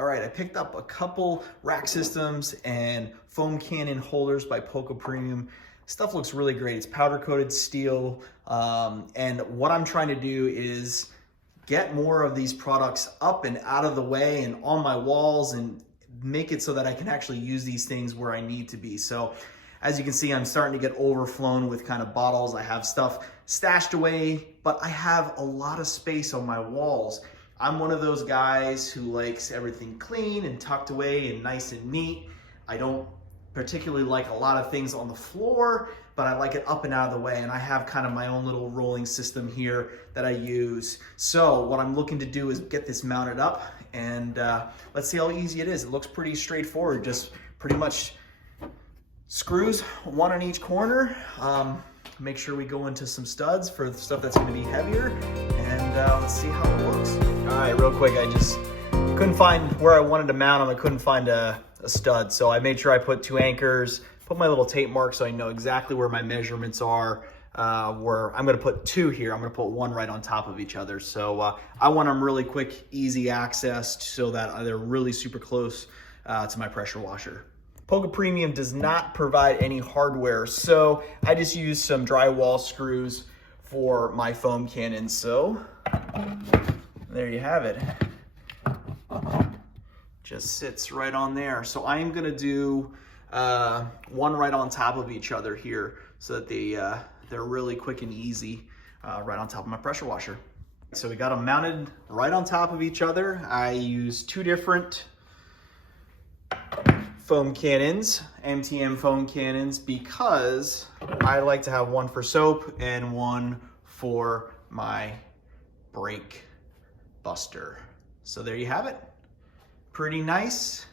All right, I picked up a couple rack systems and foam cannon holders by Polka Premium. Stuff looks really great. It's powder coated steel. And what I'm trying to do is get more of these products up and out of the way and on my walls and make it so that I can actually use these things where I need to be. So as you can see, I'm starting to get overflown with kind of bottles. I have stuff stashed away, but I have a lot of space on my walls. I'm one of those guys who likes everything clean and tucked away and nice and neat. I don't particularly like a lot of things on the floor, but I like it up and out of the way. And I have kind of my own little rolling system here that I use. So what I'm looking to do is get this mounted up, and let's see how easy it is. It looks pretty straightforward, just pretty much screws, one on each corner. Make sure we go into some studs for the stuff that's going to be heavier, and let's see how it looks. All right, real quick, I just couldn't find where I wanted to mount them. I couldn't find a stud, so I made sure I put 2 anchors, put my little tape mark so I know exactly where my measurements are. Where I'm going to put 2 here. I'm going to put 1 right on top of each other. So I want them really quick, easy access so that they're really super close to my pressure washer. Polka Premium does not provide any hardware, so I just use some drywall screws for my foam cannon. So there you have it. Just sits right on there. So I am gonna do 1 right on top of each other here so that they're really quick and easy right on top of my pressure washer. So we got them mounted right on top of each other. I use 2 different foam cannons, MTM foam cannons, because I like to have 1 for soap and 1 for my brake buster. So there you have it. Pretty nice.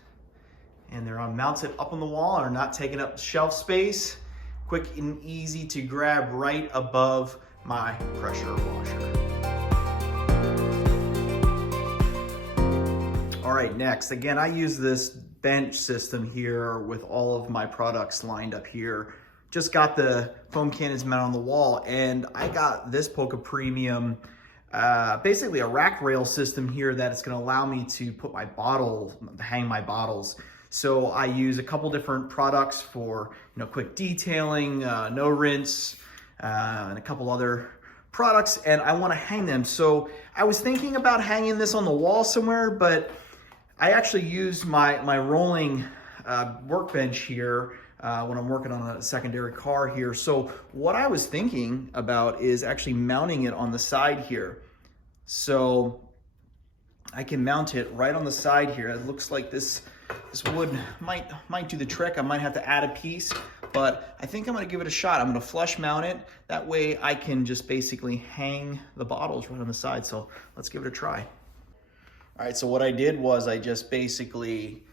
And they're mounted up on the wall and are not taking up shelf space. Quick and easy to grab right above my pressure washer. All right, next, again, I use this bench system here with all of my products lined up here. Just got the foam cannons mounted on the wall, and I got this Polka Premium, basically a rack rail system here that it's gonna allow me to put my bottle, hang my bottles. So I use a couple different products for quick detailing, no rinse, and a couple other products, and I wanna hang them. So I was thinking about hanging this on the wall somewhere, but I actually use my rolling workbench here when I'm working on a secondary car here. So what I was thinking about is actually mounting it on the side here. So I can mount it right on the side here. It looks like this wood might do the trick. I might have to add a piece, but I think I'm gonna give it a shot. I'm gonna flush mount it. That way I can just basically hang the bottles right on the side. So let's give it a try. All right, so what I did was I just basically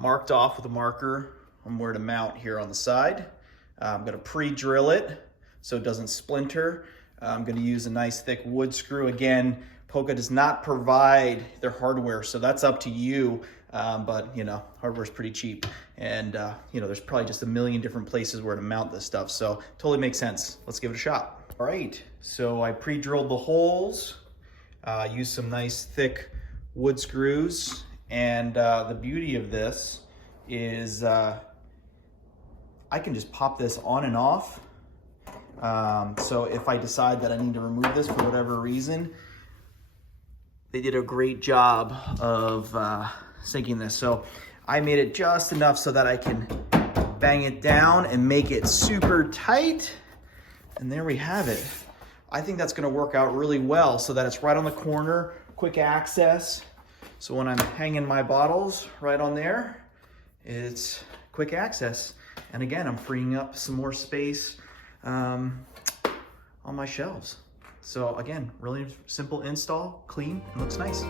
marked off with a marker on where to mount here on the side. I'm gonna pre-drill it so it doesn't splinter. I'm gonna use a nice thick wood screw. Again, Polka does not provide their hardware, so that's up to you. But hardware's pretty cheap, and there's probably just a million different places where to mount this stuff, so totally makes sense. Let's give it a shot. All right, so I pre-drilled the holes, used some nice thick wood screws, and the beauty of this is I can just pop this on and off. So if I decide that I need to remove this for whatever reason, they did a great job of sinking this. So I made it just enough so that I can bang it down and make it super tight. And there we have it. I think that's gonna work out really well so that it's right on the corner, quick access. So when I'm hanging my bottles right on there, it's quick access. And again, I'm freeing up some more space on my shelves. So again, really simple install, clean, and looks nice.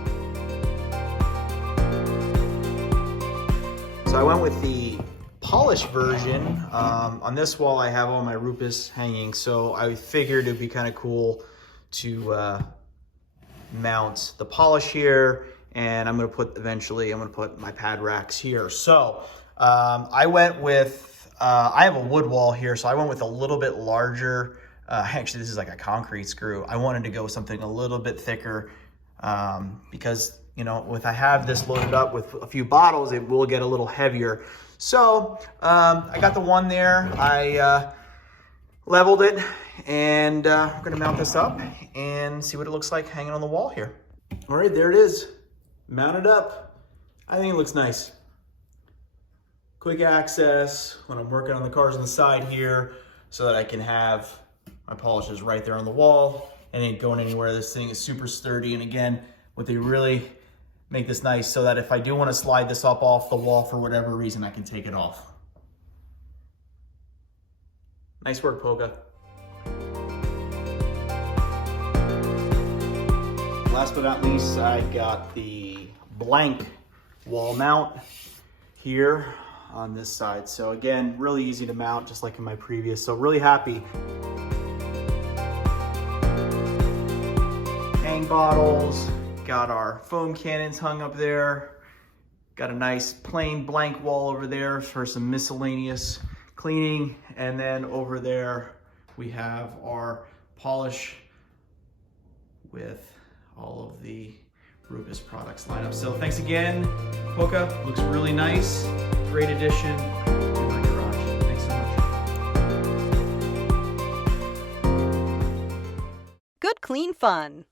So I went with the polished version. On this wall, I have all my Rupes hanging, so I figured it'd be kind of cool to mount the polish here, and I'm gonna put my pad racks here. So I went with, I have a wood wall here, so I went with a little bit larger. Actually, this is like a concrete screw. I wanted to go with something a little bit thicker because you know, if I have this loaded up with a few bottles, it will get a little heavier. So I got the one there. I leveled it, and we're gonna mount this up and see what it looks like hanging on the wall here. All right, there it is, mounted up. I think it looks nice. Quick access when I'm working on the cars on the side here, so that I can have my polishes right there on the wall and ain't going anywhere. This thing is super sturdy, and again, what they really make this nice so that if I do want to slide this up off the wall for whatever reason, I can take it off. Nice work, Polka. Last but not least, I got the blank wall mount here on this side. So again, really easy to mount, just like in my previous. So really happy. Hang bottles, got our foam cannons hung up there. Got a nice plain blank wall over there for some miscellaneous cleaning. And then over there, we have our polish with all of the Rubus products lined up. So thanks again, Polka. Looks really nice. Great addition to my garage. Thanks so much. Good, clean fun.